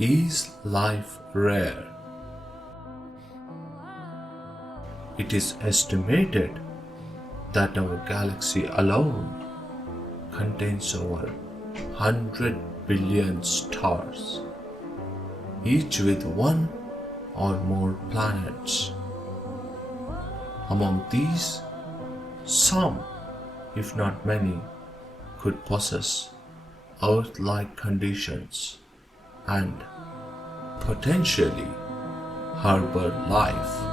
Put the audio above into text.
Is life rare? It is estimated that our galaxy alone contains over 100 billion stars, each with one or more planets. Among these, some, if not many, could possess Earth-like conditions and potentially harbor life.